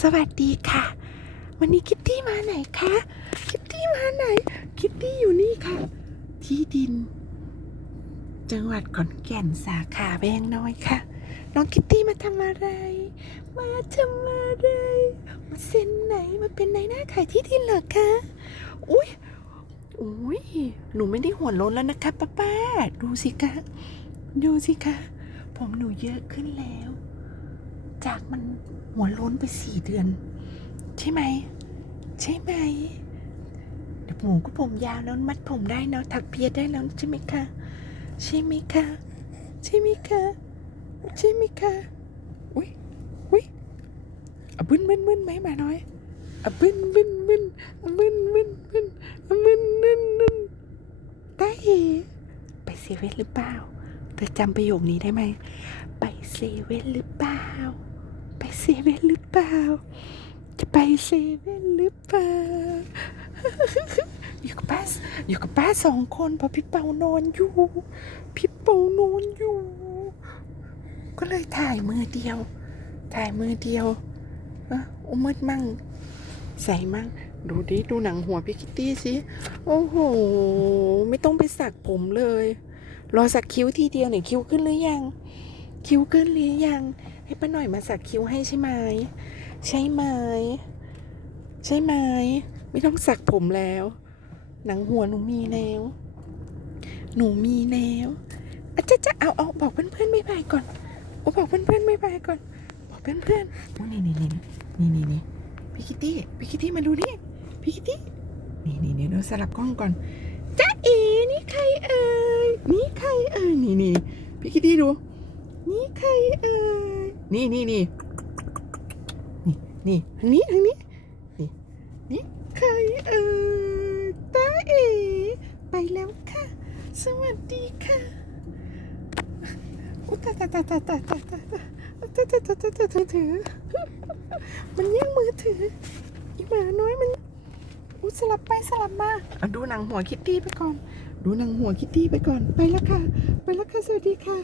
สวัสดีค่ะ วันนี้คิตตี้มาไหนคะ คิตตี้มาไหน คิตตี้อยู่นี่ค่ะ ที่ดิน จังหวัดขอนแก่นสาขาแบงน้อยค่ะ น้องคิตตี้มาทำอะไร มาทำอะไร มาเซ็นไหน มาเป็นนายหน้าขายที่ดินเหรอคะ อุ้ยอุ้ยหนูไม่ได้หัวล้นแล้วนะคะป้าป้าดูสิคะ ดูสิคะ ผมหนูเยอะขึ้นแล้ว จากมันหัวล้นไปสี่เดือน ใช่ไหม ใช่ไหม เดี๋ยวผมก็ผมยาวแล้วมัดผมได้แล้วถักเปียได้แล้วใช่ไหมคะใช่ไหมคะใช่ไหมคะใช่ไหมคะอุ้ยอุ้ยอะบึ้นบึ้นบึ้นไหมมาน้อยอะบึ้นบึ้นบึ้นอะบึ้นบึ้นบึ้นอะบึ้นบึ้นบึ้นได้ไปเซเว่นหรือเปล่า เธอจำประโยคนี้ได้ไหม ไปเซเว่นหรือเปล่า ไปเซเว่นหรือเปล่า จะไปเซเว่นหรือเปล่า อยู่กับป้าอยู่กับป้าสองคนเพราะพี่เปานอนอยู่ พี่เปานอนอยู่ ก็เลยถ่ายมือเดียว ถ่ายมือเดียวเอะโอ้มืดมั่ง ใส่มั่งดูดิ ดูหนังหัวพี่คิตตี้สิ โอ้โห ไม่ต้องไปสักผมเลย รอสักคิ้วทีเดียวเนี่ยคิ้วขึ้นหรือยัง คิ้วขึ้นหรือยัง ให้ป้าหน่อยมาสักคิ้วให้ใช่ไหมใช่ไหมใช่ไหมไม่ต้องสักผมแล้ว หนังหัวหนูมีแล้ว หนูมีแล้วอาจจะเอาเอาบอกเพื่อนๆบ๊ายบายก่อนโอ้บอกเพื่อนๆบ๊ายบายก่อน บอกเพื่อนๆโอ้นี่นี่นี่นี่นี่นี่พี่คิตตี้พี่คิตตี้มาดูนี่พี่คิตตี้นี่นี่นี่เราสลับกล้องก่อนจ้าเอ๋นี่ใครเอ่ยนี่ใคร นี่นี่พี่คิตตี้ดู นี่ใครเอ่ยนี่นี่นี่นี่นี่ทางนี้ทางนี้นี่นี่ใครเอ่ยตาเอไปแล้วค่ะ สวัสดีค่ะอุยตายตายตายตายตายตายตายตายตายตายตายตายตายถือมันแย่งมือถืออีหมาน้อยมัน อุยสลับไปสลับมาเอาดูหนังหัวคิตตี้ไปก่อน ดูหนังหัวคิตตี้ไปก่อน ไปแล้วค่ะ ไปแล้วค่ะ สวัสดีค่ะ